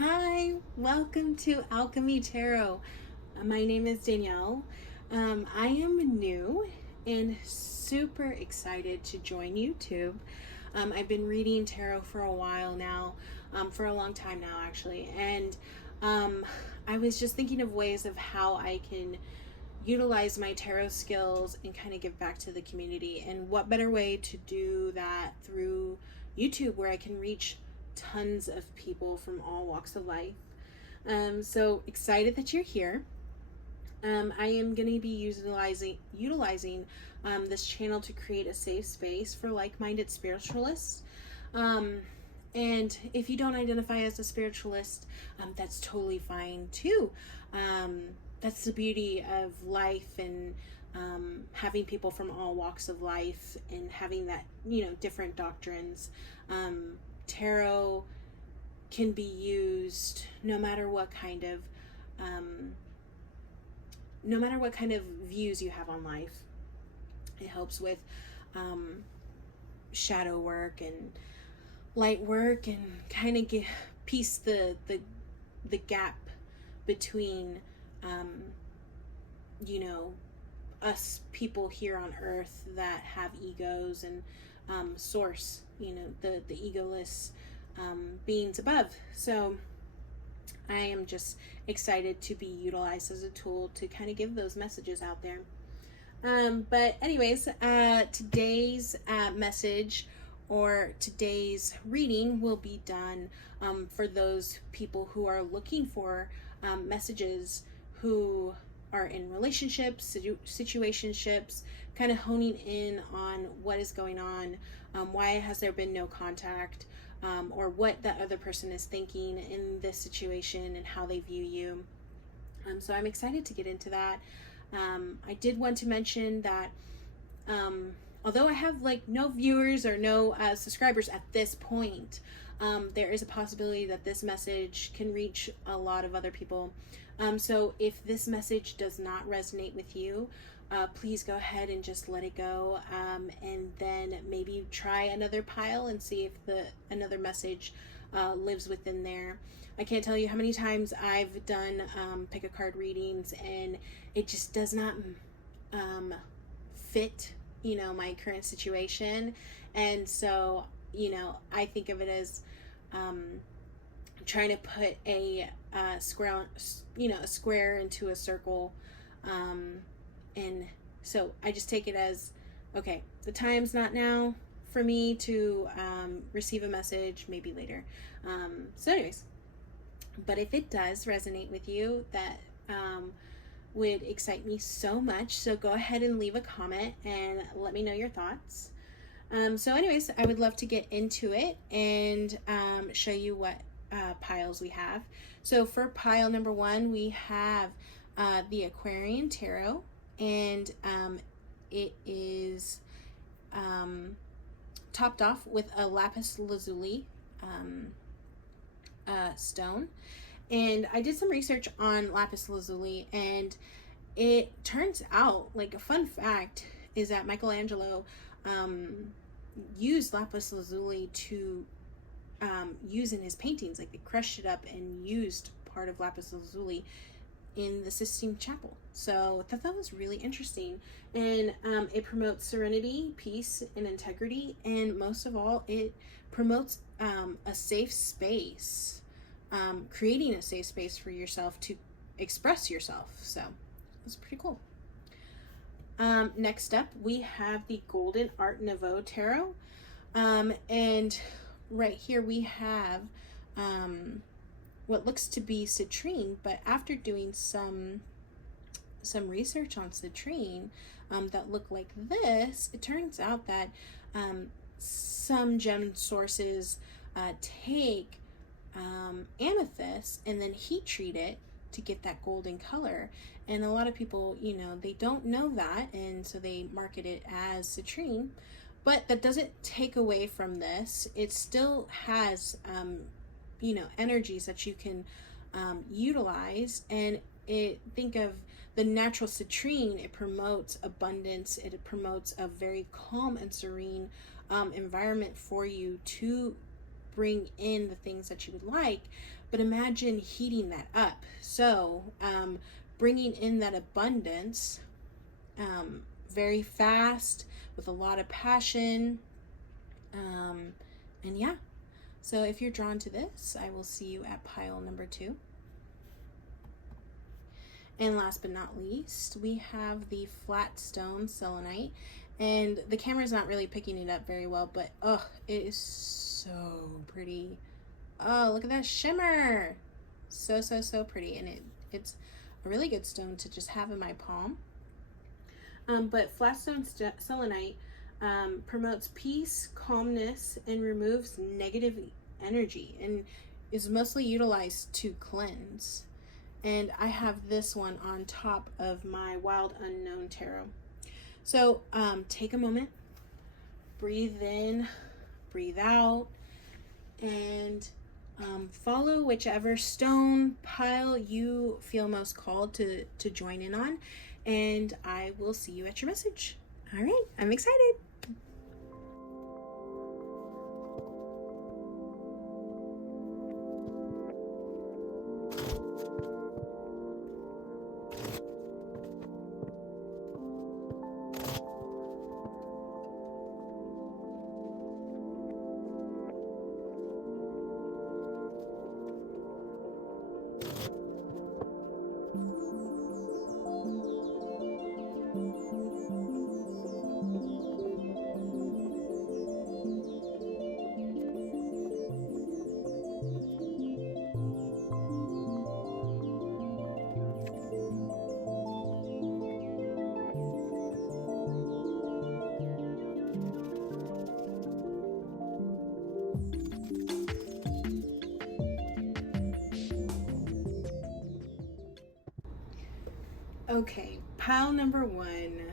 Hi, welcome to Alchemy Tarot. My name is Danielle. I am new and super excited to join YouTube. I've been reading tarot for a while now, for a long time now, actually, and I was just thinking of ways of how I can utilize my tarot skills and kind of give back to the community. And what better way to do that through YouTube, where I can reach tons of people from all walks of life. So excited that you're here. I am going to be utilizing this channel to create a safe space for like-minded spiritualists. And if you don't identify as a spiritualist, that's totally fine too. That's the beauty of life, and having people from all walks of life and having that, different doctrines. Tarot can be used no matter what kind of views you have on life. It helps with shadow work and light work, and kind of piece the gap between us people here on earth that have egos, and source, the egoless beings above. So I am just excited to be utilized as a tool to kind of give those messages out there. But anyways, today's message, or today's reading, will be done for those people who are looking for messages, who are in relationships, situationships, kind of honing in on what is going on, why has there been no contact, or what that other person is thinking in this situation and how they view you. So I'm excited to get into that. I did want to mention that although I have no viewers or no subscribers at this point, there is a possibility that this message can reach a lot of other people. So if this message does not resonate with you, please go ahead and just let it go, and then maybe try another pile and see if another message lives within there. I can't tell you how many times I've done pick a card readings, and it just does not fit my current situation. And so I think of it as trying to put a square into a circle, and so I just take it as, okay, the time's not now for me to receive a message, maybe later. So anyways, but if it does resonate with you, that would excite me so much. So go ahead and leave a comment and let me know your thoughts. So anyways, I would love to get into it and show you what piles we have. So for pile number 1, we have the Aquarian Tarot, and it is topped off with a lapis lazuli stone. And I did some research on lapis lazuli, and it turns out, a fun fact is that Michelangelo used lapis lazuli to use in his paintings. They crushed it up and used part of lapis lazuli in the Sistine Chapel. So I thought that was really interesting. And it promotes serenity, peace, and integrity. And most of all, it promotes a safe space, creating a safe space for yourself to express yourself. So it's pretty cool. Next up, we have the Golden Art Nouveau Tarot. And right here we have what looks to be citrine, but after doing some research on citrine that look like this, it turns out that some gem sources take amethyst and then heat treat it to get that golden color. And a lot of people, they don't know that, and so they market it as citrine. But that doesn't take away from this. It still has energies that you can utilize. And think of the natural citrine. It promotes abundance. It promotes a very calm and serene environment for you to bring in the things that you would like. but imagine heating that up. So bringing in that abundance very fast with a lot of passion. And yeah, so if you're drawn to this, I will see you at pile number 2. And last but not least, we have the flat stone selenite. And the camera's not really picking it up very well, but oh, it is so pretty. Oh, look at that shimmer. So, so, so pretty. And it's a really good stone to just have in my palm. But flat stone selenite promotes peace, calmness, and removes negative energy, and is mostly utilized to cleanse. And I have this one on top of my Wild Unknown Tarot. So take a moment, breathe in, breathe out, and follow whichever stone pile you feel most called to join in on. And I will see you at your message. All right, I'm excited. Okay, pile number 1.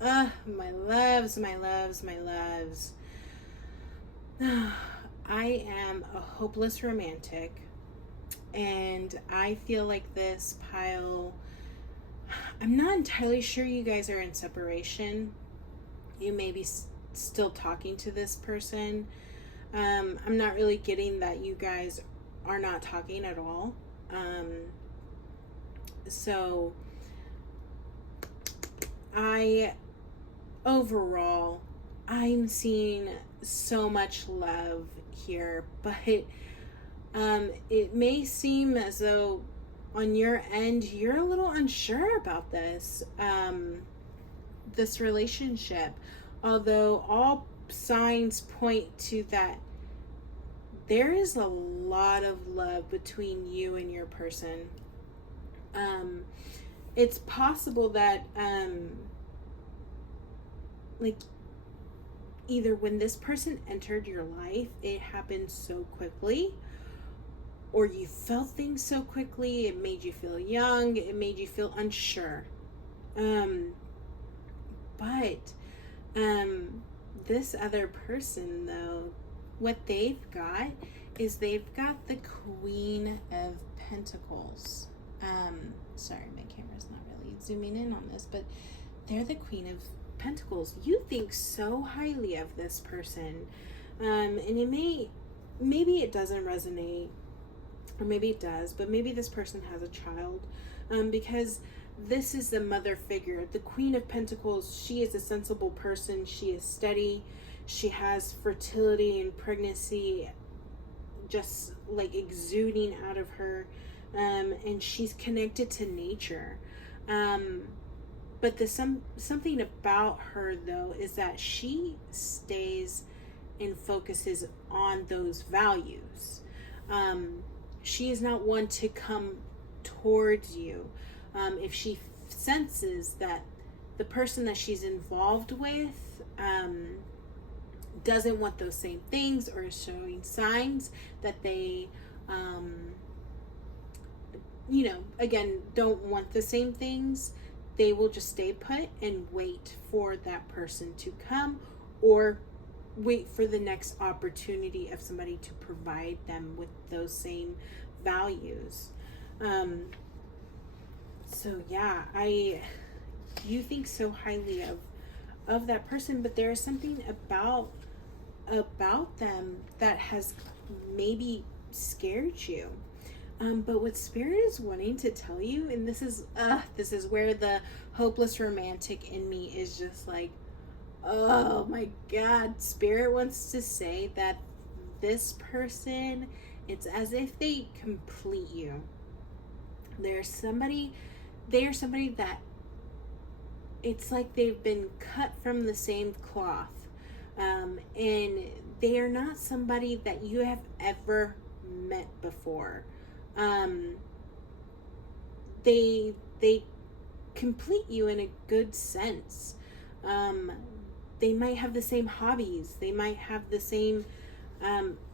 My loves, my loves, my loves. I am a hopeless romantic, and I feel like this pile, I'm not entirely sure you guys are in separation. You may be still talking to this person. I'm not really getting that you guys are not talking at all. So overall, I'm seeing so much love here, but it may seem as though on your end you're a little unsure about this relationship, although all signs point to that there is a lot of love between you and your person. It's possible that like either when this person entered your life, it happened so quickly, or you felt things so quickly, it made you feel young, it made you feel unsure. But this other person, though, what they've got is they've got the Queen of Pentacles. Sorry, my camera's not really zooming in on this, but they're the Queen of Pentacles. You think so highly of this person, and maybe it doesn't resonate, or maybe it does, but maybe this person has a child, because this is the mother figure. The Queen of Pentacles, she is a sensible person. She is steady. She has fertility and pregnancy just like exuding out of her, and she's connected to nature. But something about her, though, is that she stays and focuses on those values. She is not one to come towards you. If she senses that the person that she's involved with doesn't want those same things, or is showing signs that they, again, don't want the same things, they will just stay put and wait for that person to come, or wait for the next opportunity of somebody to provide them with those same values. So yeah, you think so highly of that person, but there is something about them that has maybe scared you. But what Spirit is wanting to tell you, and this is where the hopeless romantic in me is just like, oh my God, Spirit wants to say that this person, it's as if they complete you. They are somebody that it's like they've been cut from the same cloth. And they are not somebody that you have ever met before. They complete you in a good sense. They might have the same hobbies. They might have the same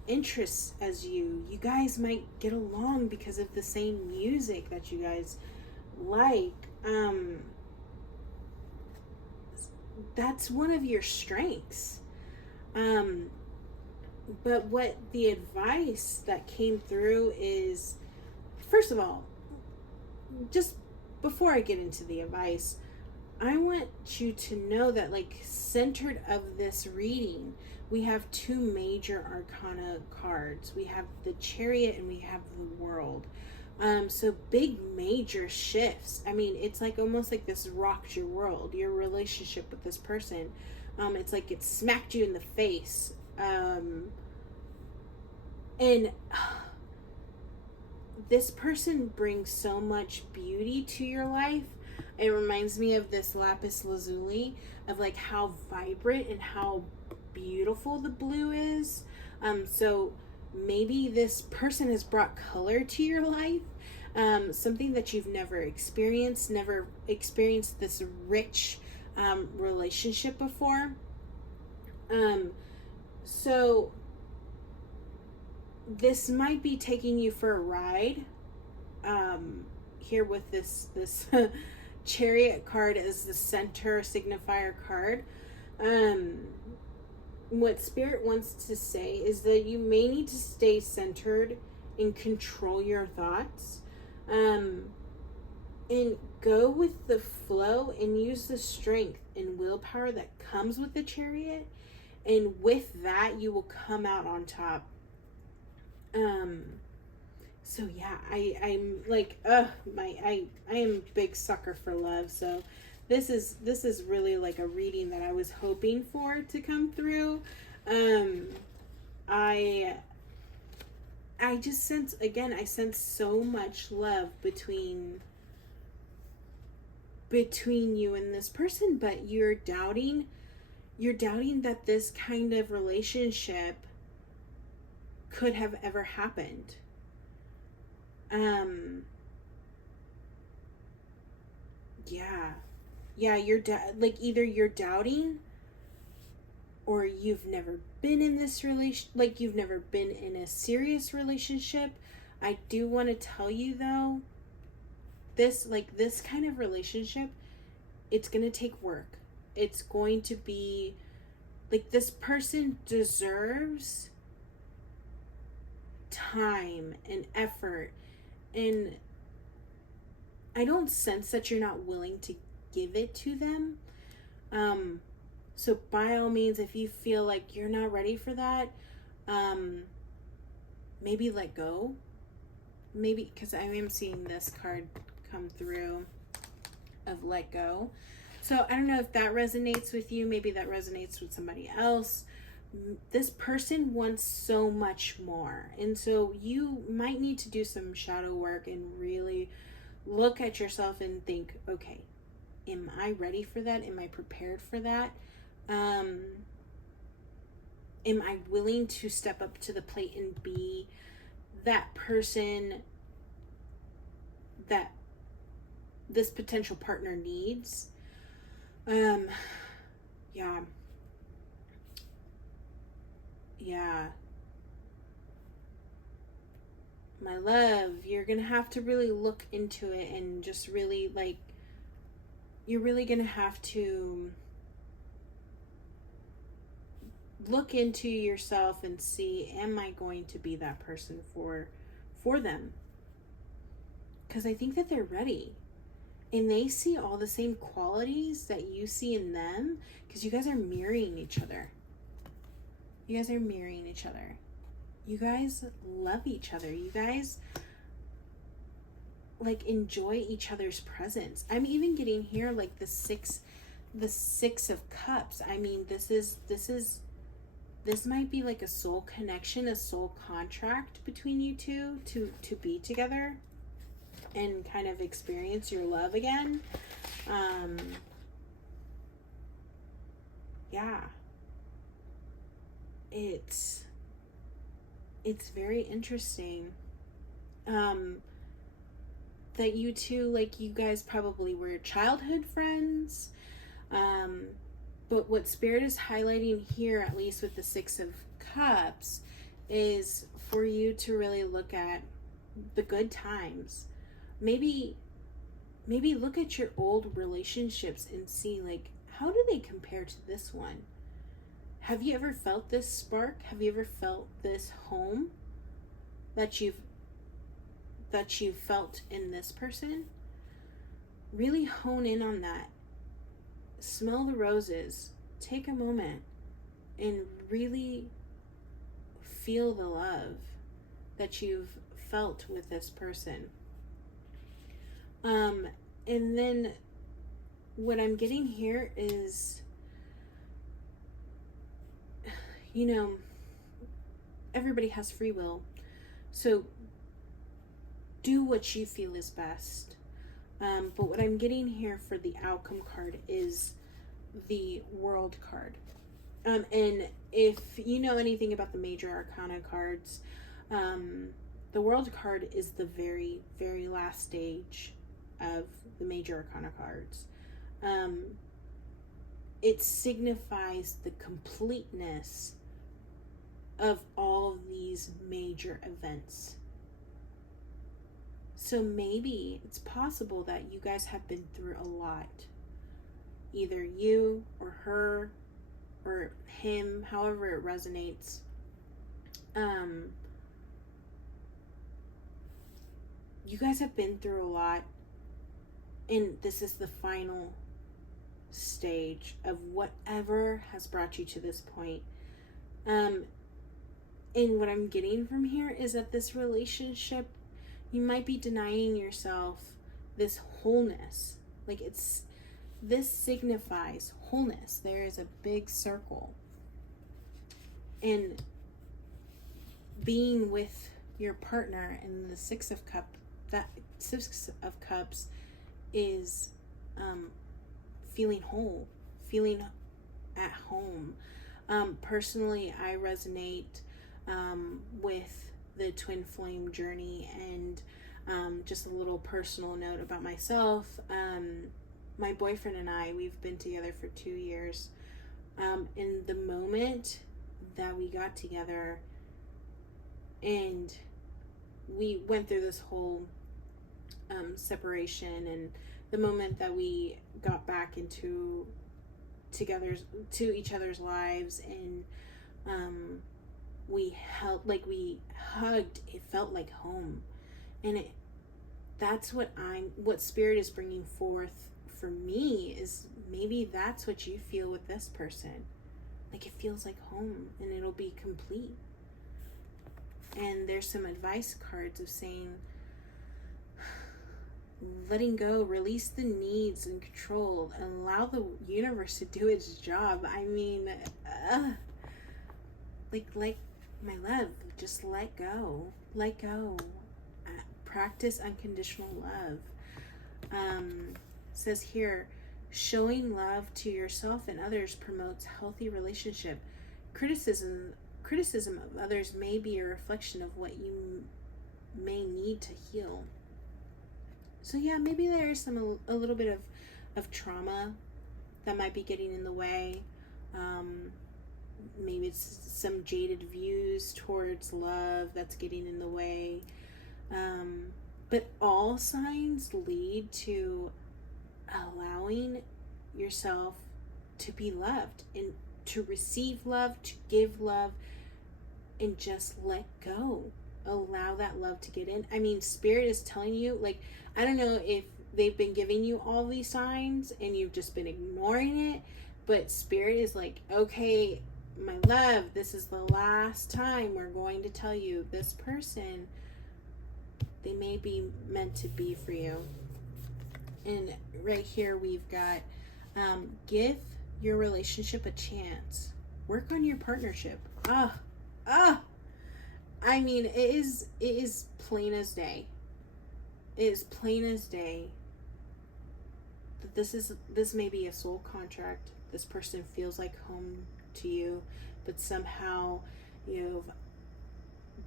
interests as you. You guys might get along because of the same music that you guys like. That's one of your strengths. But what the advice that came through is, first of all, just before I get into the advice, I want you to know that, like, centered of this reading, we have two major arcana cards. We have the Chariot and we have the World. So big major shifts. I mean, it's like almost like this rocked your world, your relationship with this person. It's like it smacked you in the face. And this person brings so much beauty to your life. It reminds me of this lapis lazuli, of like how vibrant and how beautiful the blue is. So maybe this person has brought color to your life, something that you've never experienced this rich relationship before. So this might be taking you for a ride, here with this Chariot card as the center signifier card. What Spirit wants to say is that you may need to stay centered and control your thoughts, and go with the flow and use the strength and willpower that comes with the Chariot, and with that you will come out on top. So yeah, I'm like, I am a big sucker for love. So this is really like a reading that I was hoping for to come through. I just sense, again, I sense so much love between you and this person, but you're doubting that this kind of relationship could have ever happened. You're like, either you're doubting, or you've never been in this like you've never been in a serious relationship. I do want to tell you though, this kind of relationship, it's going to take work. It's going to be like, this person deserves time and effort, and I don't sense that you're not willing to give it to them. So by all means, if you feel like you're not ready for that, maybe let go. Maybe, because I am seeing this card come through of let go. So I don't know if that resonates with you. Maybe that resonates with somebody else. This person wants so much more, and so you might need to do some shadow work and really look at yourself and think, okay, am I ready for that? Am I prepared for that? Am I willing to step up to the plate and be that person that this potential partner needs? Yeah. My love, you're gonna have to really look into it, and just really, like, you're really gonna have to look into yourself and see, am I going to be that person for them? Because I think that they're ready, and they see all the same qualities that you see in them, because you guys are mirroring each other. You guys love each other. You guys like enjoy each other's presence. I'm even getting here like the six of cups. I mean, this might be like a soul connection, a soul contract between you two to be together and kind of experience your love again. Yeah, it's very interesting. That you two, like, you guys probably were childhood friends. But what Spirit is highlighting here, at least with the Six of Cups, is for you to really look at the good times. Maybe look at your old relationships and see, like, how do they compare to this one? Have you ever felt this spark? Have you ever felt this home that you've felt in this person? Really hone in on that. Smell the roses. Take a moment and really feel the love that you've felt with this person. And then what I'm getting here is, you know, everybody has free will. So do what you feel is best. But what I'm getting here for the outcome card is the World card. And if you know anything about the major arcana cards, the World card is the very, very last stage of the major arcana cards. It signifies the completeness of all of these major events. So maybe it's possible that you guys have been through a lot. Either you or her or him, however it resonates. You guys have been through a lot, and this is the final stage of whatever has brought you to this point. And what I'm getting from here is that this relationship, you might be denying yourself this wholeness. Like, this signifies wholeness. There is a big circle. And being with your partner in the Six of Cups, that Six of Cups is feeling whole, feeling at home. Personally, I resonate with the twin flame journey, and just a little personal note about myself. My boyfriend and I, we've been together for 2 years. In the moment that we got together and we went through this whole separation, and the moment that we got back into each other's lives, and we hugged, it felt like home. And that's what Spirit is bringing forth for me, is maybe that's what you feel with this person. Like, it feels like home, and it'll be complete. And there's some advice cards of saying, letting go, release the needs and control, and allow the universe to do its job. I mean, like my love, just let go. Practice unconditional love. Says here, showing love to yourself and others promotes healthy relationship. Criticism of others may be a reflection of what you may need to heal. So yeah, maybe there is a little bit of trauma that might be getting in the way. Maybe it's some jaded views towards love that's getting in the way. But all signs lead to allowing yourself to be loved and to receive love, to give love, and just let go. Allow that love to get in. I mean, Spirit is telling you, like, I don't know if they've been giving you all these signs and you've just been ignoring it, but Spirit is like, okay, my love, this is the last time we're going to tell you, this person, They may be meant to be for you. And right here we've got give your relationship a chance. Work on your partnership. I mean, it is plain as day. It is plain as day that this may be a soul contract. This person feels like home to you, but somehow you've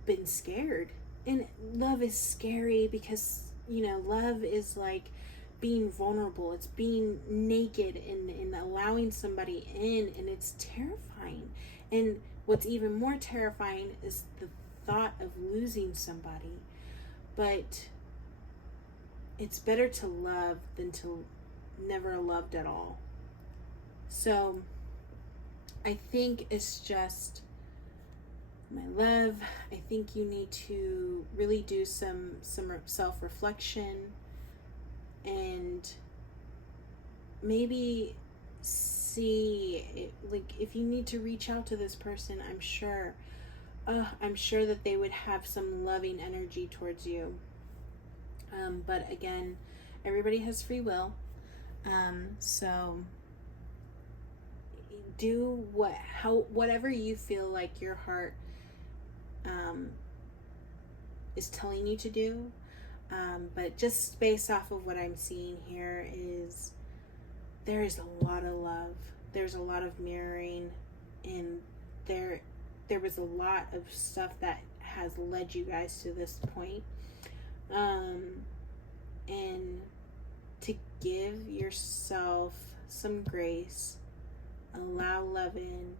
been scared. And love is scary because, love is like being vulnerable. It's being naked and allowing somebody in, and it's terrifying. And what's even more terrifying is the thought of losing somebody. But it's better to love than to never loved at all. So I think it's just, my love, I think you need to really do some self-reflection, and maybe see it, like, if you need to reach out to this person, I'm sure that they would have some loving energy towards you. But again, everybody has free will. So do whatever you feel like your heart is telling you to do. But just based off of what I'm seeing here is there is a lot of love. There's a lot of mirroring, and there was a lot of stuff that has led you guys to this point. And to give yourself some grace, allow love in,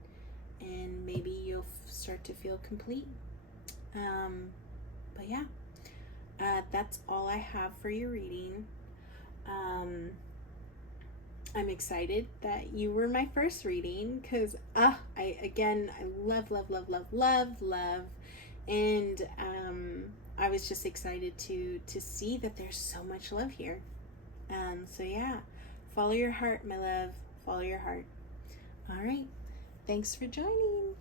and maybe you'll start to feel complete. But yeah, that's all I have for your reading. I'm excited that you were my first reading, because I love, and I was just excited to see that there's so much love here. So yeah, follow your heart, my love. Follow your heart. All right. Thanks for joining.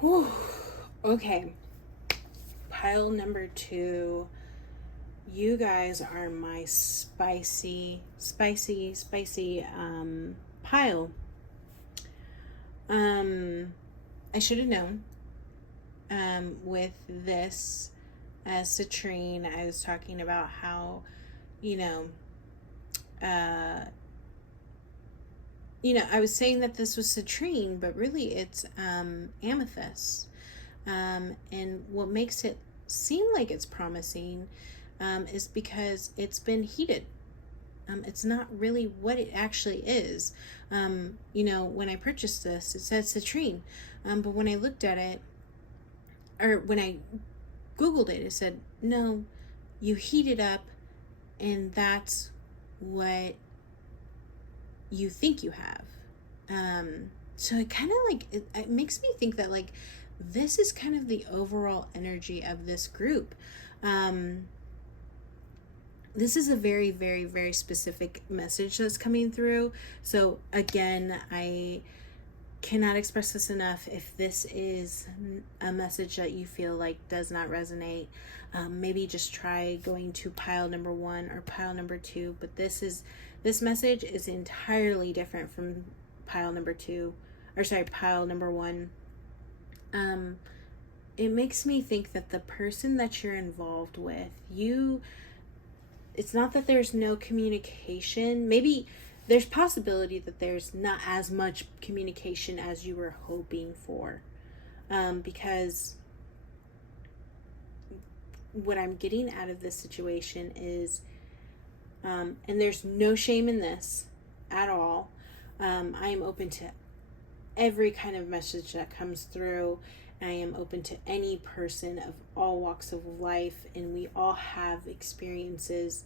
Whew. Okay, pile number 2. You guys are my spicy pile. I should have known with this citrine. I was talking about how I was saying that this was citrine, but really it's amethyst. And what makes it seem like it's promising is because it's been heated. It's not really what it actually is. When I purchased this, it said citrine. But when I looked at it, or when I Googled it. It said, no, you heat it up and that's what you think you have. So it kind of like, it makes me think that like, this is kind of the overall energy of this group. This is a very, very, very specific message that's coming through. So again, I cannot express this enough. If this is a message that you feel like does not resonate, maybe just try going to pile number 1 or pile number 2. But this message is entirely different from pile number 2, or sorry, pile number 1. It makes me think that the person that you're involved with, it's not that there's no communication. Maybe there's possibility that there's not as much communication as you were hoping for. Because what I'm getting out of this situation is, and there's no shame in this at all. I am open to every kind of message that comes through. I am open to any person of all walks of life, and we all have experiences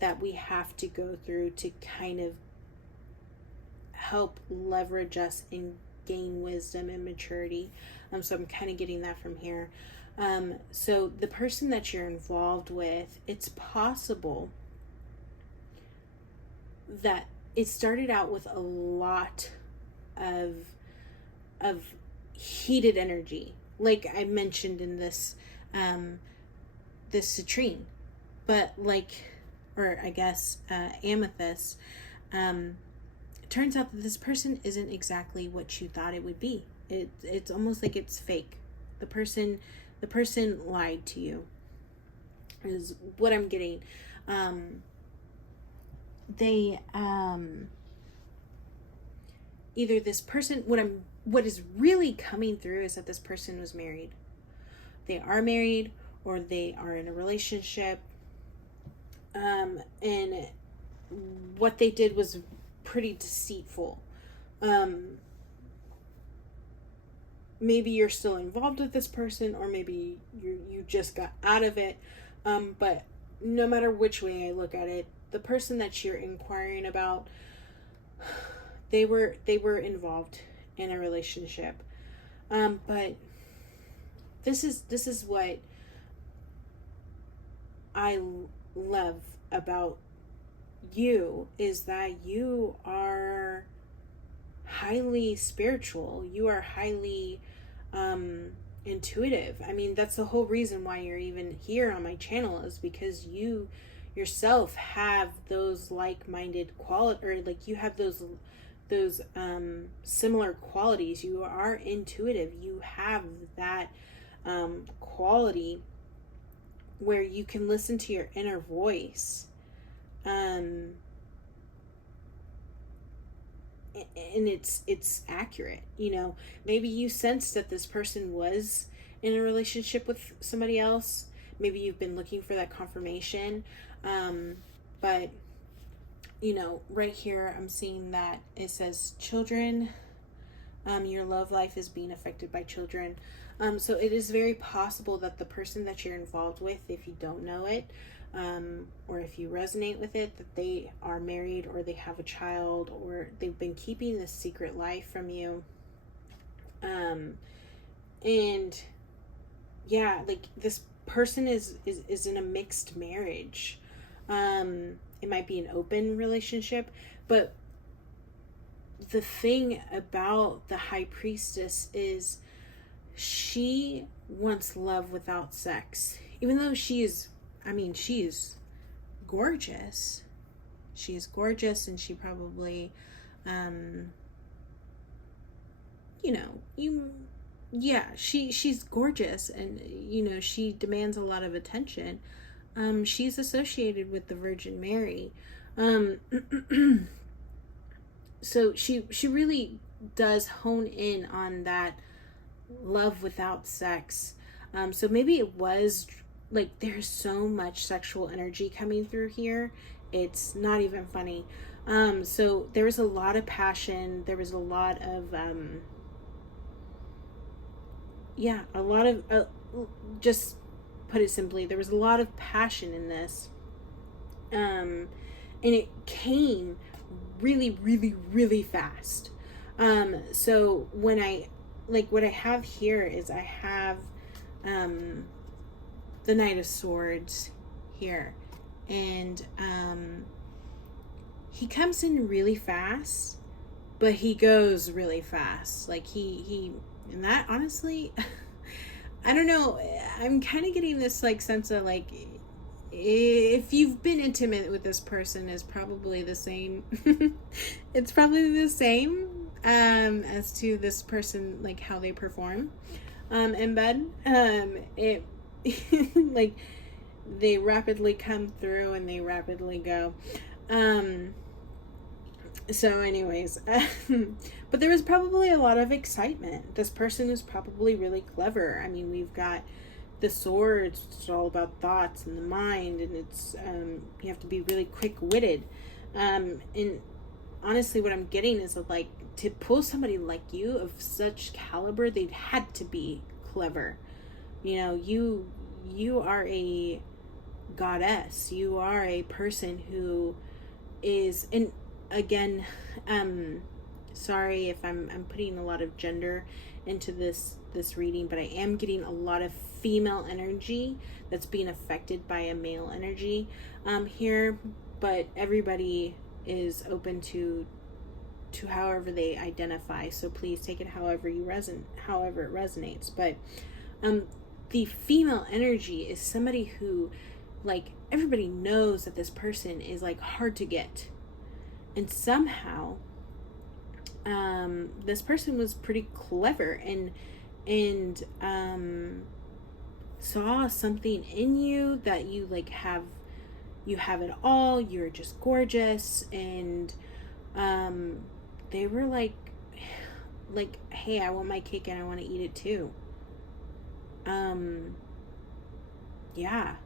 that we have to go through to kind of help leverage us and gain wisdom and maturity. So I'm kind of getting that from here. So the person that you're involved with, it's possible that it started out with a lot of heated energy, like I mentioned in this citrine, but or I guess amethyst. It turns out that this person isn't exactly what you thought it would be. It's almost like it's fake. The person lied to you, is what I'm getting. They either this person, what is really coming through is that this person was married. They are married, or they are in a relationship. And what they did was pretty deceitful. Maybe you're still involved with this person, or maybe you just got out of it. But no matter which way I look at it, the person that you're inquiring about, they were involved in a relationship. But this is what I love about you, is that you are highly spiritual. You are highly intuitive. I mean, that's the whole reason why you're even here on my channel, is because you yourself have those like-minded quality, or like you have those similar qualities. You are intuitive. You have that quality where you can listen to your inner voice, and it's accurate. Maybe you sense that this person was in a relationship with somebody else. Maybe you've been looking for that confirmation, but right here I'm seeing that it says children. Your love life is being affected by children. So it is very possible that the person that you're involved with, if you don't know it, or if you resonate with it, that they are married, or they have a child, or they've been keeping this secret life from you. And yeah, like this person is in a mixed marriage. It might be an open relationship, but the thing about the high priestess is she wants love without sex. Even though she is gorgeous. She is gorgeous, and she probably, she's gorgeous, and, she demands a lot of attention. She's associated with the Virgin Mary. So she really does hone in on that love without sex. So maybe it was like, there's so much sexual energy coming through here. It's not even funny. So there was a lot of passion. There was a lot of, just put it simply, there was a lot of passion in this. And it came really, really, really fast. So when what I have here is I have the Knight of Swords here. And he comes in really fast, but he goes really fast. Like and that honestly, I don't know. I'm kind of getting this like sense of like, if you've been intimate with this person, is probably the same. It's probably the same as to this person, like how they perform in bed. It like they rapidly come through and they rapidly go. So anyways, but there was probably a lot of excitement. This person is probably really clever. I mean, we've got the swords, it's all about thoughts and the mind, and it's you have to be really quick-witted. And honestly, what I'm getting is that, like, to pull somebody like you of such caliber, they'd had to be clever. You know, you are a goddess. You are a person who is, and again, sorry if I'm putting a lot of gender into this reading, but I am getting a lot of female energy that's being affected by a male energy here. But everybody is open to however they identify, so please take it however it resonates. But the female energy is somebody who, like, everybody knows that this person is like hard to get, and somehow this person was pretty clever and saw something in you that you like have it all. You're just gorgeous, and they were like, hey, I want my cake and I want to eat it too. Yeah,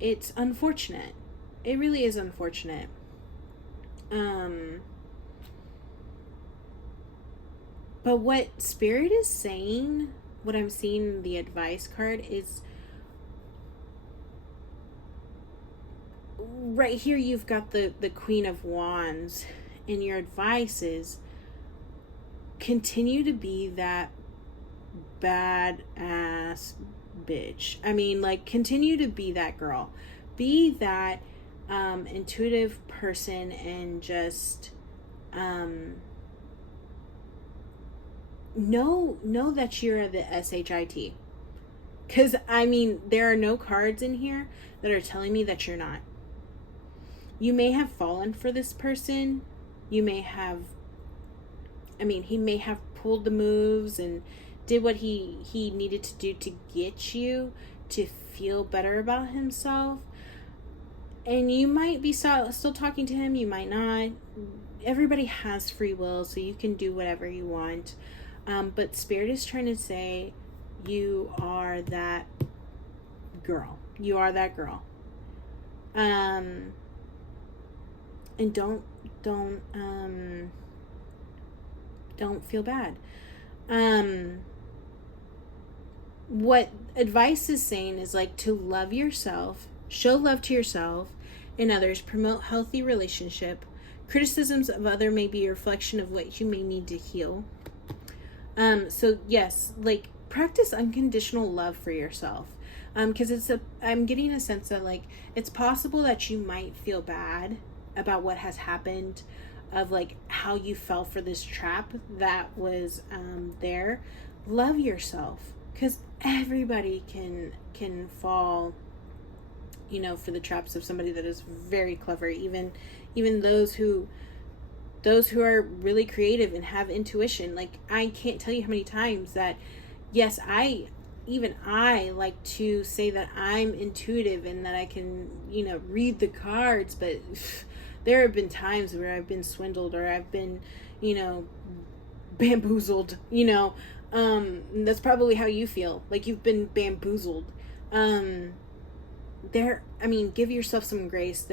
it's unfortunate. It really is unfortunate. But what Spirit is saying, what I'm seeing in the advice card is, right here you've got the Queen of Wands, and your advice is continue to be that badass bitch. I mean, like, continue to be that girl. Be that intuitive person, and just know that you're the SHIT. Because, I mean, there are no cards in here that are telling me that you're not. You may have fallen for this person. You may have, I mean, he may have pulled the moves and did what he needed to do to get you to feel better about himself. And you might be still talking to him. You might not. Everybody has free will, so you can do whatever you want. But Spirit is trying to say, you are that girl. You are that girl. And don't feel bad. What advice is saying is, like, to love yourself, show love to yourself and others, promote healthy relationship. Criticisms of other may be a reflection of what you may need to heal. So yes, like, practice unconditional love for yourself. Because I'm getting a sense that, like, it's possible that you might feel bad about what has happened, of like how you fell for this trap that was there. Love yourself, because everybody can fall, you know, for the traps of somebody that is very clever. Even those who are really creative and have intuition. Like, I can't tell you how many times that, yes, I like to say that I'm intuitive and that I can, you know, read the cards, but there have been times where I've been swindled, or I've been, you know, bamboozled, you know. That's probably how you feel, like you've been bamboozled. give yourself some grace.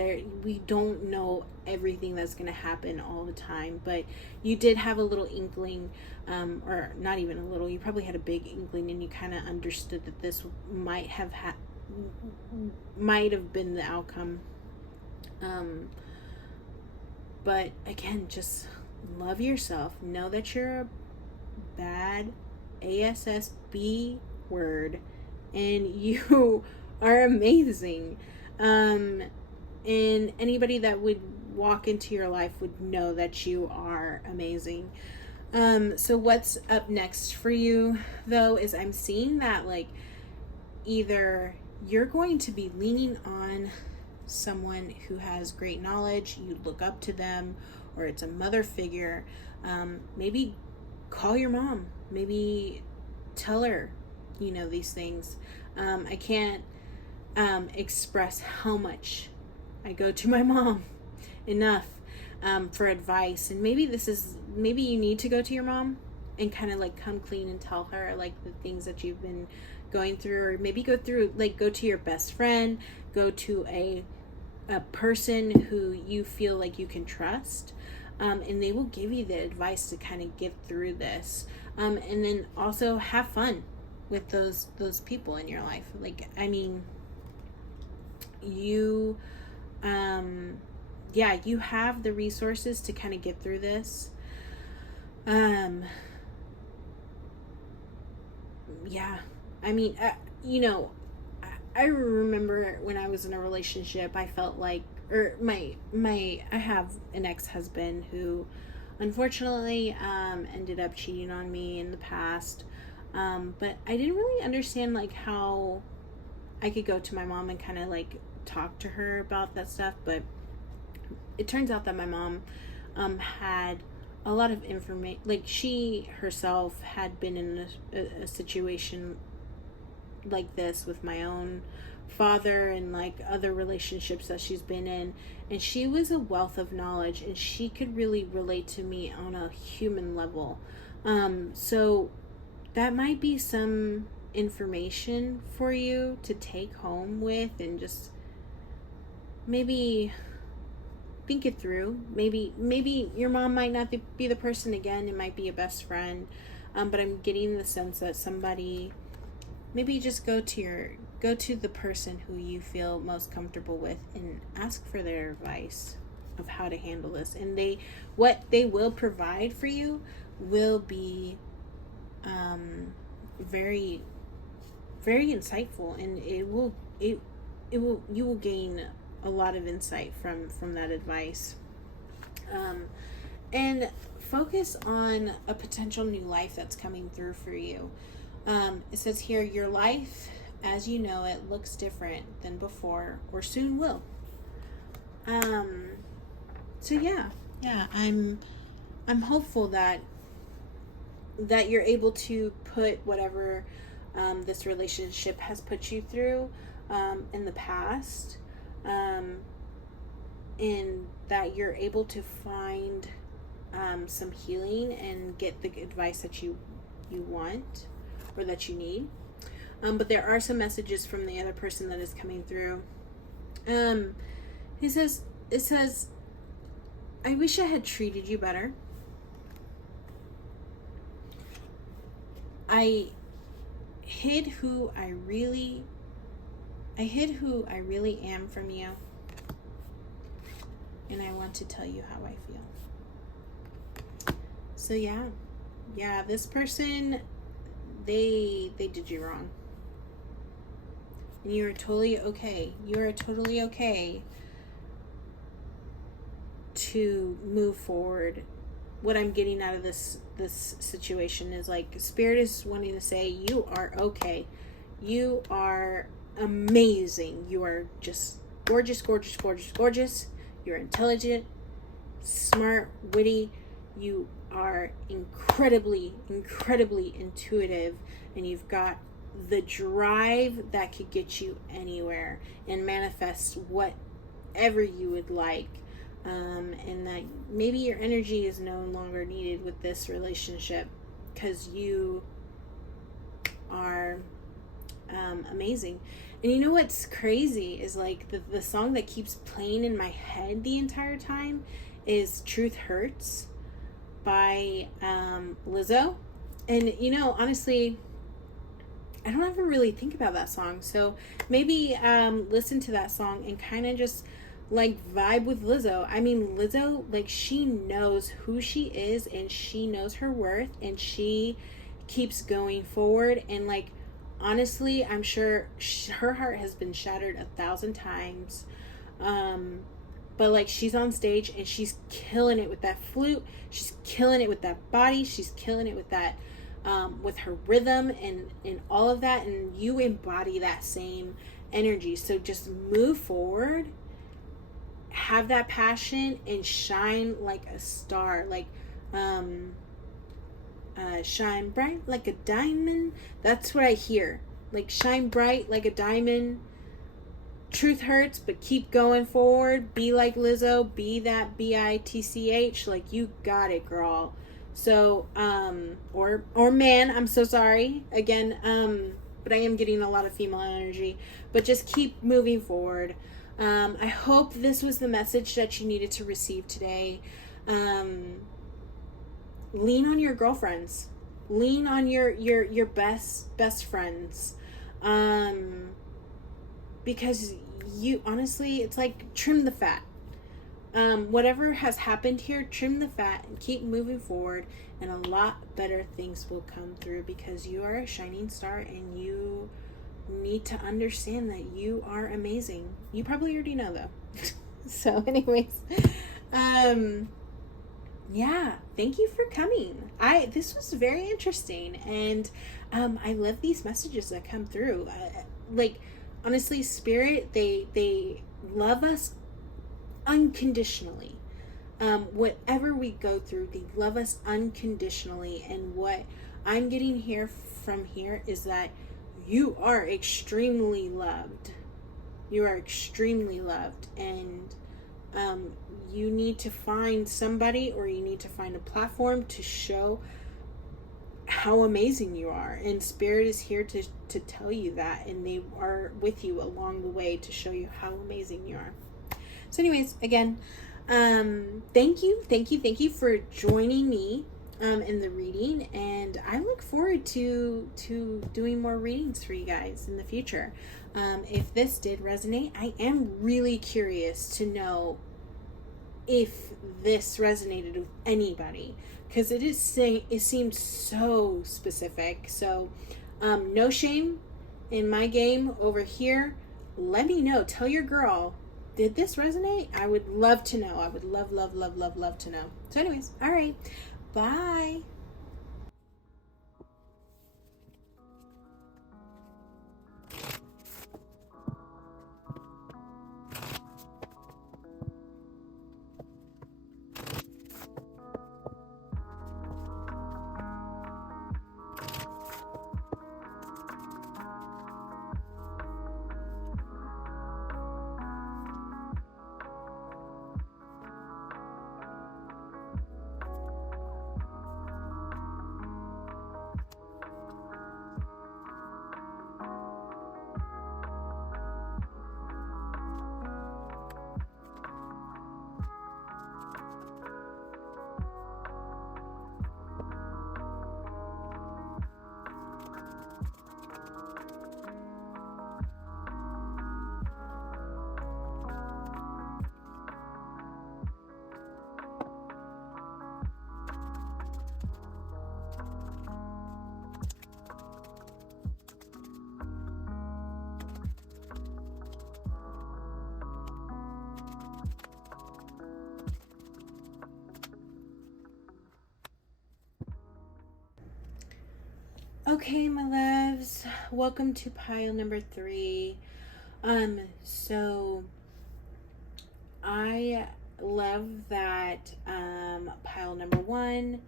We don't know everything that's going to happen all the time, but you did have a little inkling, or not even a little, you probably had a big inkling, and you kind of understood that this might have been the outcome. But again, just love yourself. Know that you're a bad ASSB word, and you are amazing. And anybody that would walk into your life would know that you are amazing. So what's up next for you, though, is I'm seeing that, like, either you're going to be leaning on someone who has great knowledge, you look up to them, or it's a mother figure. Maybe call your mom, maybe tell her, these things. I can't express how much I go to my mom enough for advice. And maybe you need to go to your mom and kind of like come clean and tell her like the things that you've been going through, or maybe go to your best friend, go to a person who you feel like you can trust, and they will give you the advice to kind of get through this. And then also have fun with those people in your life. Like, you you have the resources to kind of get through this. I remember when I was in a relationship, I felt like, I have an ex-husband who unfortunately ended up cheating on me in the past. But I didn't really understand like how I could go to my mom and kind of like talk to her about that stuff. But it turns out that my mom had a lot of information. Like, she herself had been in a situation like this with my own father and like other relationships that she's been in, and she was a wealth of knowledge, and she could really relate to me on a human level. So that might be some information for you to take home with, and just maybe think it through. Maybe your mom might not be the person again. It might be a best friend. But I'm getting the sense that somebody, maybe just go to the person who you feel most comfortable with and ask for their advice of how to handle this. And what they will provide for you will be very, very insightful, and you will gain a lot of insight from that advice. And focus on a potential new life that's coming through for you. It says here, your life as you know it looks different than before, or soon will. So I'm hopeful that you're able to put whatever this relationship has put you through in the past, and that you're able to find some healing and get the advice that you want or that you need. But there are some messages from the other person that is coming through. It says, I wish I had treated you better. I hid who I really am from you. And I want to tell you how I feel. So yeah, this person, they did you wrong. And you're totally okay. You are totally okay to move forward. What I'm getting out of this situation is like, Spirit is wanting to say, you are okay. You are amazing. You are just gorgeous, gorgeous, gorgeous, gorgeous. You're intelligent, smart, witty. You are incredibly, incredibly intuitive, and you've got the drive that could get you anywhere and manifest whatever you would like. And that maybe your energy is no longer needed with this relationship, because you are amazing. And you know what's crazy is like the song that keeps playing in my head the entire time is Truth Hurts by Lizzo. And you know, honestly, I don't ever really think about that song. So maybe listen to that song and kind of just like vibe with Lizzo. I mean, Lizzo, like, she knows who she is and she knows her worth and she keeps going forward. And like, honestly, I'm sure her heart has been shattered 1,000 times. But like, she's on stage and she's killing it with that flute. She's killing it with that body. She's killing it with that, with her rhythm and all of that. And you embody that same energy. So just move forward, have that passion, and shine like a star. Like, shine bright like a diamond. That's what I hear. Like, shine bright like a diamond. Truth hurts, but keep going forward. Be like Lizzo. Be that bitch. Like, you got it, girl. So, or man, I'm so sorry. Again, but I am getting a lot of female energy. But just keep moving forward. I hope this was the message that you needed to receive today. Lean on your girlfriends. Lean on your best friends. Because you, honestly, it's like, trim the fat. Whatever has happened here, trim the fat and keep moving forward, and a lot better things will come through, because you are a shining star and you need to understand that you are amazing. You probably already know, though. So anyways, yeah, thank you for coming. This was very interesting, and I love these messages that come through. Like, honestly, Spirit, they love us unconditionally. Whatever we go through, they love us unconditionally. And what I'm getting here from here is that you are extremely loved. You are extremely loved, and you need to find somebody, or you need to find a platform to show how amazing you are. And Spirit is here to tell you that, and they are with you along the way to show you how amazing you are. So anyways, again, thank you for joining me in the reading, and I look forward to doing more readings for you guys in the future. If this did resonate, I am really curious to know if this resonated with anybody, because it seemed so specific. So no shame in my game over here. Let me know. Tell your girl, did this resonate? I would love to know. I would love to know. So anyways, all right, bye. Okay, my loves, welcome to pile number 3. So I love that pile number 1,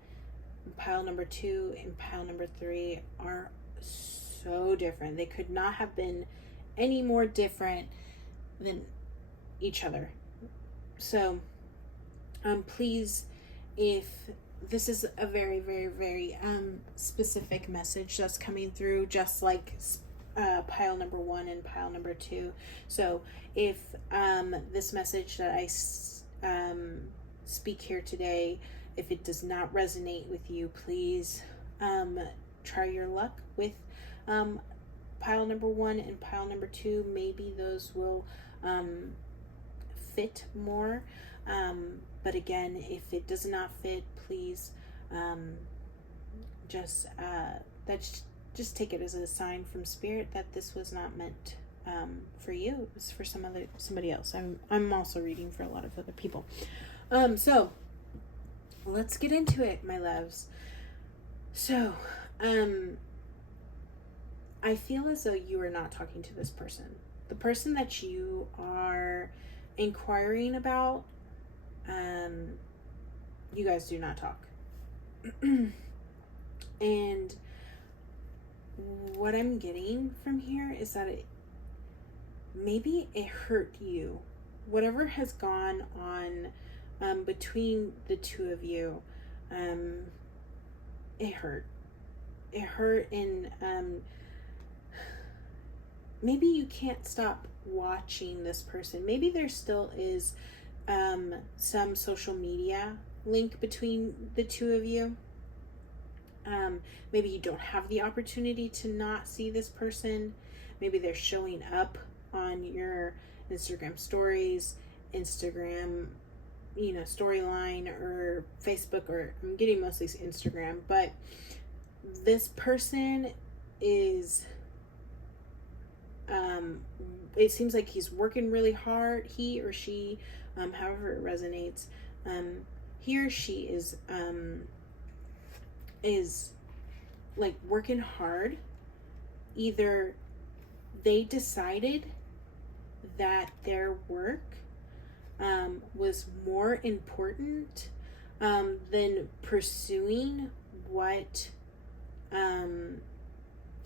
pile number 2, and pile number 3 are so different. They could not have been any more different than each other. So please, if this is a very, very, very specific message that's coming through, just like pile number 1 and pile number 2. So if this message that I speak here today, if it does not resonate with you, please try your luck with pile number 1 and pile number 2. Maybe those will fit more. But again, if it does not fit, please just take it as a sign from Spirit that this was not meant for you. It was for somebody else. I'm also reading for a lot of other people. So let's get into it, my loves. So I feel as though you are not talking to this person. The person that you are inquiring about, you guys do not talk. And what I'm getting from here is that maybe it hurt you. Whatever has gone on between the two of you, it hurt. It hurt, and maybe you can't stop watching this person. Maybe there still is some social media link between the two of you. Maybe you don't have the opportunity to not see this person. Maybe they're showing up on your Instagram stories, Instagram, storyline, or Facebook, or I'm getting mostly Instagram, but this person is, it seems like he's working really hard, he or she, however it resonates, he or she is like working hard. Either they decided that their work was more important than pursuing what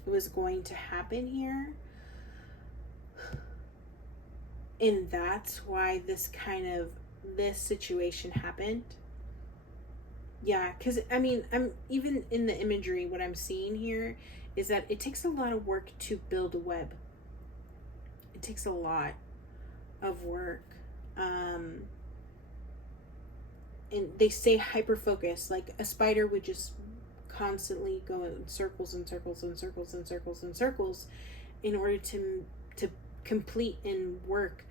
was going to happen here, and that's why this situation happened. Yeah, because I'm even in the imagery, what I'm seeing here is that it takes a lot of work to build a web. It takes a lot of work. And they stay hyper focused, like a spider would just constantly go in circles and circles and circles and circles and circles in order to complete and work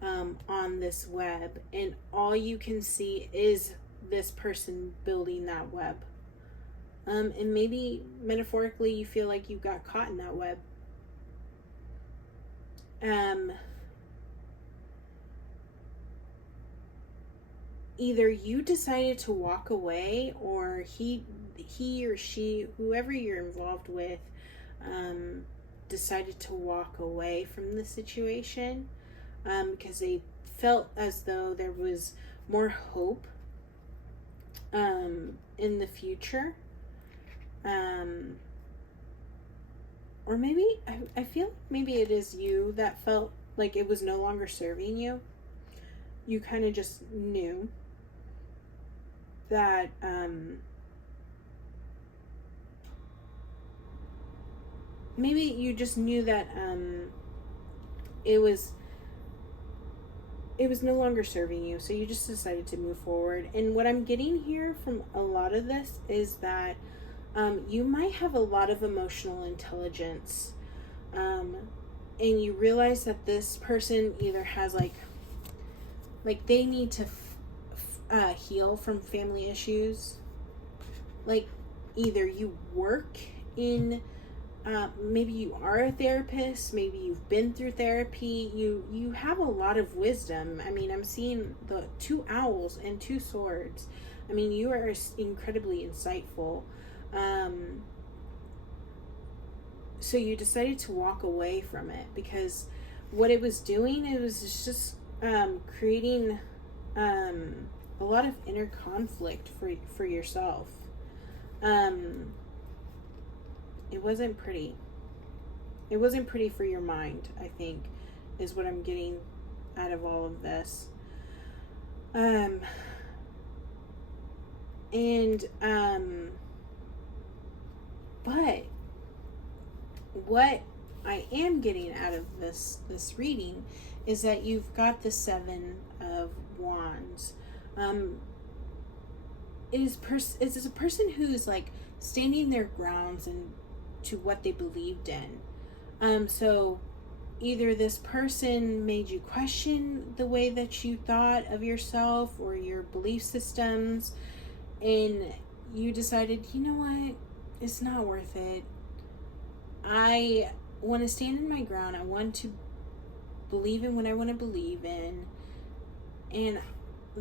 on this web. And all you can see is this person building that web. And maybe metaphorically you feel like you got caught in that web. Either you decided to walk away, or he or she, whoever you're involved with, decided to walk away from the situation because they felt as though there was more hope in the future. Or maybe I feel maybe it is you that felt like it was no longer serving you. You kind of just knew that maybe you just knew that it was no longer serving you, so you just decided to move forward. And what I'm getting here from a lot of this is that you might have a lot of emotional intelligence, and you realize that this person either has like they need to heal from family issues. Like either you work in maybe you are a therapist, maybe you've been through therapy, you have a lot of wisdom. I mean, I'm seeing the 2 owls and 2 swords. I mean, you are incredibly insightful. So you decided to walk away from it because what it was doing, it was just creating a lot of inner conflict for yourself. It wasn't pretty. It wasn't pretty for your mind, I think, is what I'm getting out of all of this. But what I am getting out of this reading is that you've got the Seven of Wands. It is a person who's like standing their grounds and to what they believed in. So either this person made you question the way that you thought of yourself or your belief systems, and you decided, you know what, it's not worth it. I want to stand in my ground. I want to believe in what I want to believe in, and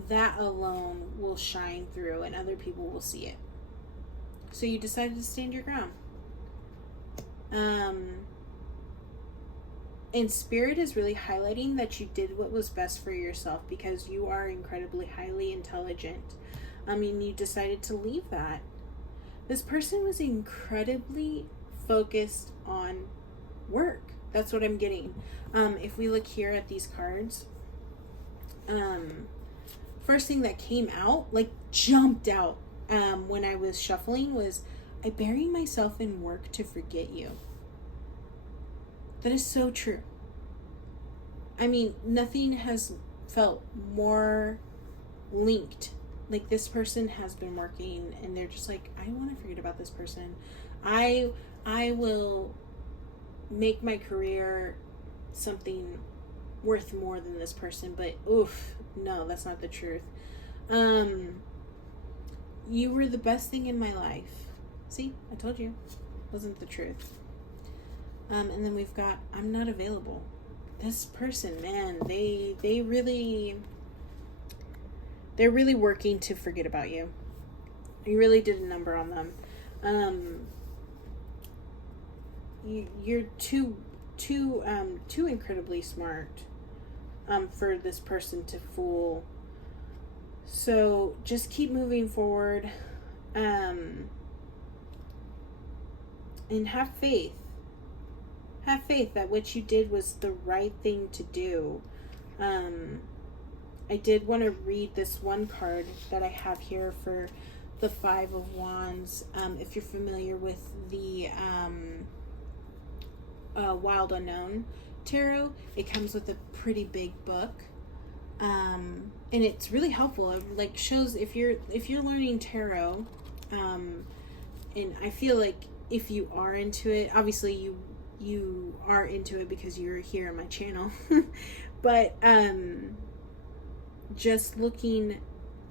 that alone will shine through and other people will see it. So you decided to stand your ground. And Spirit is really highlighting that you did what was best for yourself because you are incredibly highly intelligent. You decided to leave that. This person was incredibly focused on work. That's what I'm getting. If we look here at these cards, first thing that came out, like jumped out when I was shuffling, was I bury myself in work to forget you. That is so true. I mean, nothing has felt more linked. Like, this person has been working and they're just like, I want to forget about this person. I will make my career something worth more than this person. But oof, no, that's not the truth. You were the best thing in my life. See, I told you, it wasn't the truth. And then we've got, I'm not available. This person, man, they're really working to forget about you. You really did a number on them. You're too incredibly smart for this person to fool. So just keep moving forward, and have faith. Have faith that what you did was the right thing to do. I did want to read this one card that I have here for the Five of Wands. If you're familiar with the Wild Unknown Tarot, it comes with a pretty big book. And it's really helpful. It like shows if you're learning tarot, and I feel like if you are into it, obviously you are into it because you're here on my channel, but just looking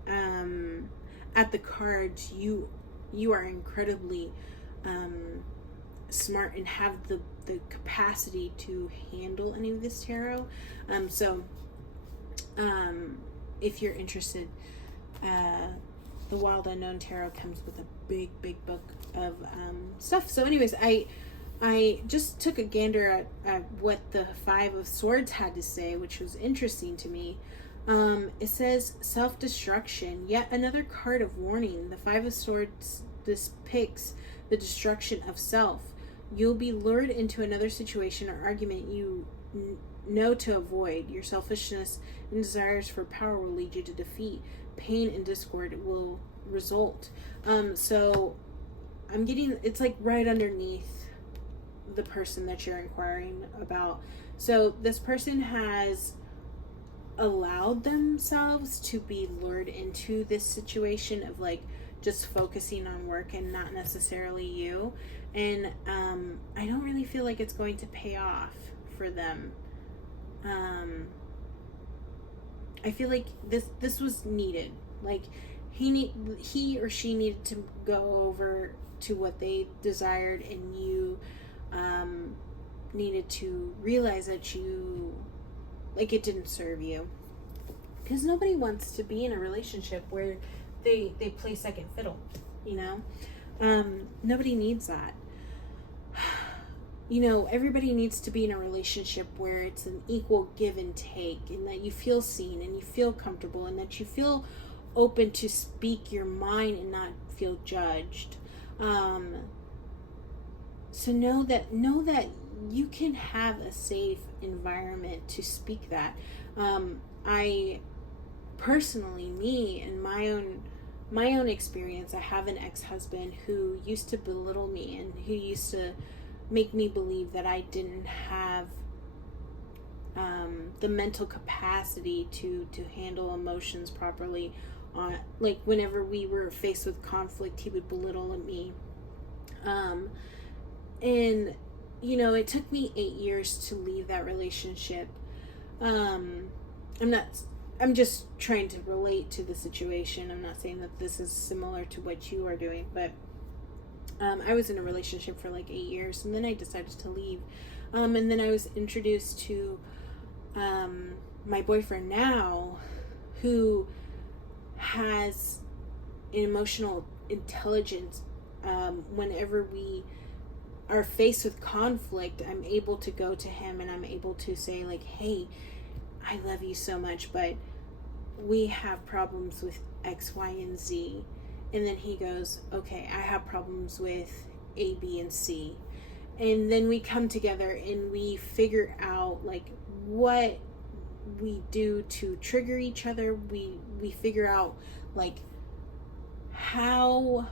at the cards, you are incredibly smart and have the capacity to handle any of this tarot. So if you're interested, the Wild Unknown Tarot comes with a big book of stuff. So anyways, I just took a gander at what the Five of Swords had to say, which was interesting to me. It says self-destruction, yet another card of warning. The Five of Swords depicts the destruction of self. You'll be lured into another situation or argument you know to avoid. Your selfishness and desires for power will lead you to defeat. Pain and discord will result. So I'm getting, it's like right underneath the person that you're inquiring about. So this person has allowed themselves to be lured into this situation of like just focusing on work and not necessarily you. And I don't really feel like it's going to pay off for them. I feel like this was needed. Like he or she needed to go over to what they desired, and you needed to realize that it didn't serve you. Because nobody wants to be in a relationship where they play second fiddle, you know? Nobody needs that. You know, everybody needs to be in a relationship where it's an equal give and take, and that you feel seen and you feel comfortable and that you feel open to speak your mind and not feel judged. So know that you can have a safe environment to speak that. I personally, me and my own experience, I have an ex-husband who used to belittle me and who used to make me believe that I didn't have the mental capacity to handle emotions properly. Like whenever we were faced with conflict, he would belittle me. And it took me 8 years to leave that relationship. I'm just trying to relate to the situation. I'm not saying that this is similar to what you are doing, but I was in a relationship for like 8 years, and then I decided to leave. And then I was introduced to my boyfriend now, who has an emotional intelligence. Whenever we are faced with conflict, I'm able to go to him and I'm able to say like, hey, I love you so much, but we have problems with X, Y, and Z. And then he goes, okay, I have problems with A, B, and C. And then we come together and we figure out like what we do to trigger each other. We figure out like how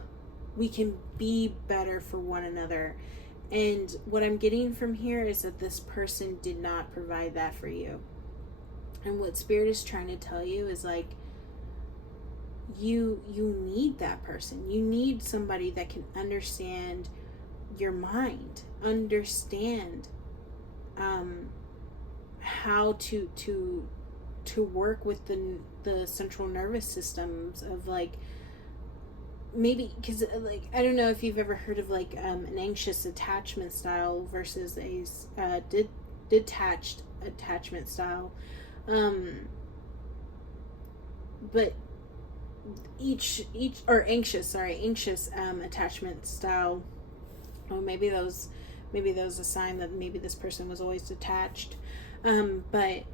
we can be better for one another. And what I'm getting from here is that this person did not provide that for you. And what Spirit is trying to tell you is like, you need that person. You need somebody that can understand your mind, understand how to work with the central nervous systems of like, maybe because like, I don't know if you've ever heard of like an anxious attachment style versus a detached attachment style, but each or anxious attachment style. Or maybe those a sign that maybe this person was always detached. But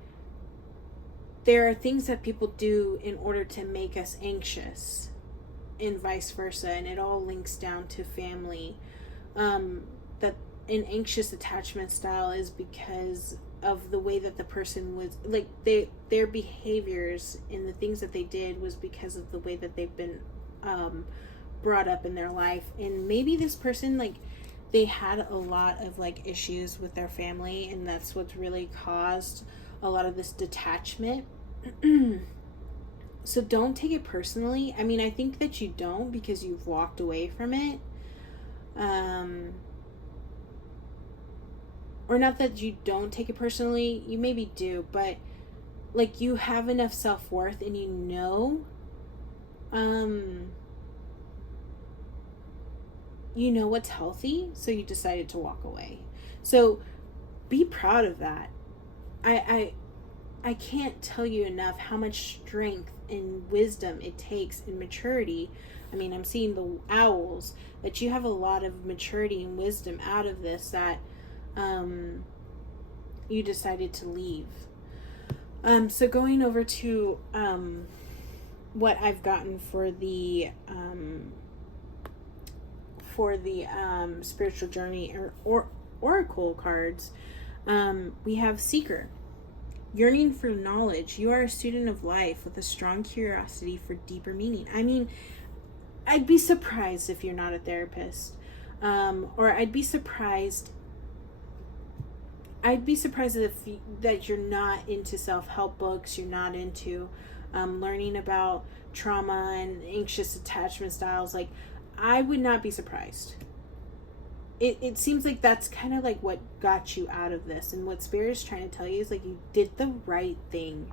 there are things that people do in order to make us anxious, and vice versa, and it all links down to family. That an anxious attachment style is because of the way that the person was, like, their behaviors and the things that they did was because of the way that they've been brought up in their life. And maybe this person, like, they had a lot of like issues with their family, and that's what's really caused a lot of this detachment. So don't take it personally. I mean, I think that you don't, because you've walked away from it. Or not that you don't take it personally, you maybe do, but like, you have enough self-worth and you know what's healthy, so you decided to walk away. So be proud of that. I can't tell you enough how much strength and wisdom it takes in maturity. I mean, I'm seeing the owls, that you have a lot of maturity and wisdom out of this, that you decided to leave. So going over to what I've gotten for the spiritual journey or oracle cards, we have Seeker. Yearning for knowledge. You are a student of life with a strong curiosity for deeper meaning. I mean, I'd be surprised if you're not a therapist. Or I'd be surprised that you're not into self-help books, you're not into learning about trauma and anxious attachment styles. Like, I would not be surprised. It seems like that's kind of like what got you out of this, and what Spirit is trying to tell you is like, you did the right thing.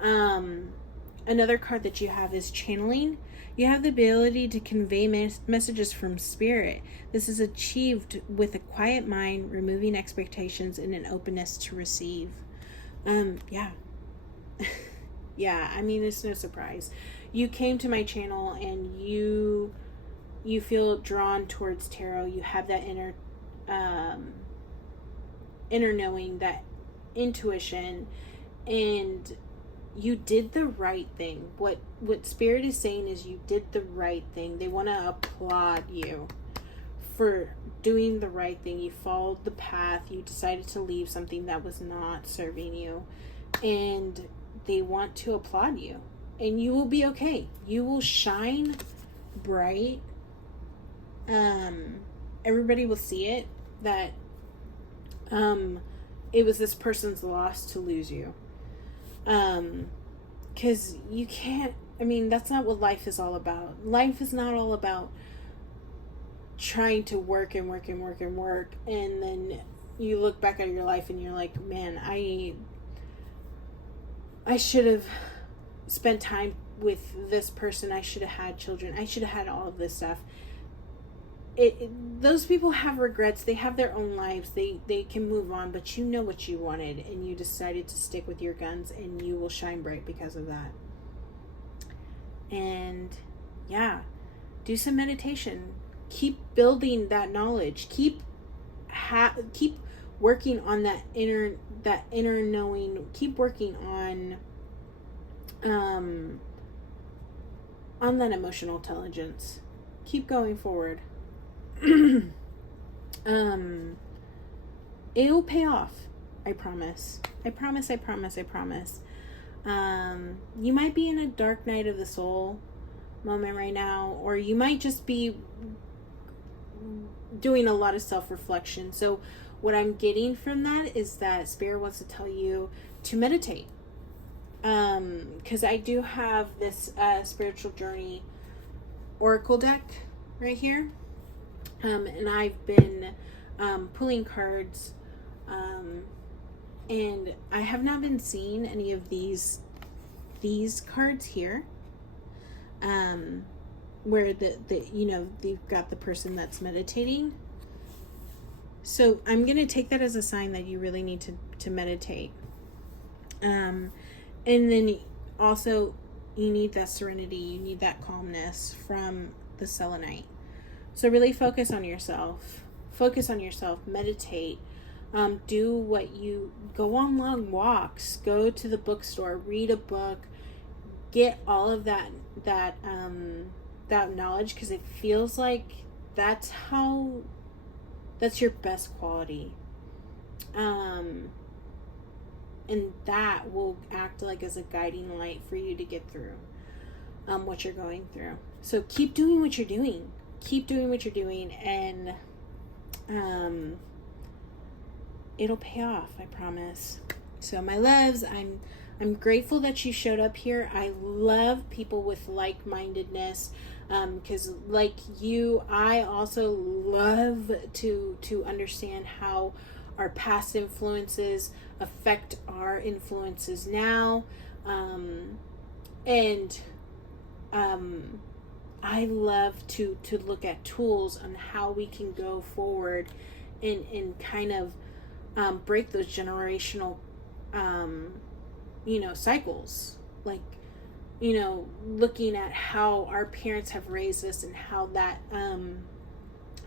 Another card that you have is channeling. You have the ability to convey messages from Spirit. This is achieved with a quiet mind, removing expectations, and an openness to receive. Yeah. Yeah, I mean, it's no surprise. You came to my channel and you feel drawn towards tarot. You have that inner knowing, that intuition, and you did the right thing. What Spirit is saying is you did the right thing. They want to applaud you for doing the right thing. You followed the path. You decided to leave something that was not serving you, and they want to applaud you. And you will be okay. You will shine bright. Everybody will see it. that it was this person's loss to lose you. Because you can't, I mean, that's not what life is all about. Life is not all about trying to work and work and work and work, and then you look back at your life and you're like, man, I should have spent time with this person. I should have had children. I should have had all of this stuff. Those people have regrets. They have their own lives. They can move on, but you know what you wanted, and you decided to stick with your guns, and you will shine bright because of that. And yeah, do some meditation. Keep building that knowledge. Keep working on that inner knowing. Keep working on that emotional intelligence. Keep going forward. It'll pay off. I promise. I promise. You might be in a dark night of the soul moment right now, or you might just be doing a lot of self-reflection. So what I'm getting from that is that Spirit wants to tell you to meditate. Because I do have this spiritual journey oracle deck right here. And I've been pulling cards, and I have not been seeing any of these cards here, where they've got the person that's meditating. So I'm going to take that as a sign that you really need to meditate. And then also you need that serenity, you need that calmness from the selenite. So really focus on yourself, meditate, go on long walks, go to the bookstore, read a book, get all of that knowledge, because it feels like that's your best quality. And that will act like as a guiding light for you to get through what you're going through. So keep doing what you're doing. And it'll pay off, I promise. So my loves, I'm grateful that you showed up here. I love people with like-mindedness, because like you, I also love to understand how our past influences affect our influences now. I love to look at tools on how we can go forward and kind of break those generational cycles. Like, looking at how our parents have raised us and how that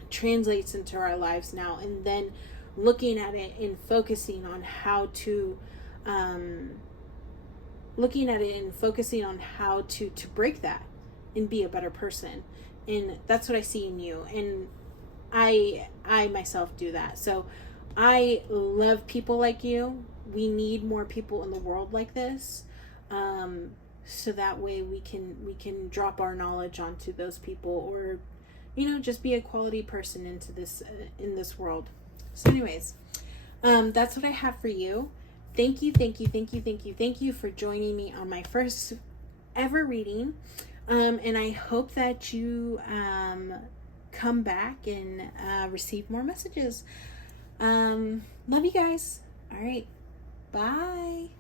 translates into our lives now, and then looking at it and focusing on how to break that and be a better person. And that's what I see in you, and I myself do that. So I love people like you. We need more people in the world like this, so that way we can drop our knowledge onto those people, or just be a quality person into this in this world. So anyways, that's what I have for you. Thank you for joining me on my first ever reading. And I hope that you come back and receive more messages. Love you guys. All right. Bye.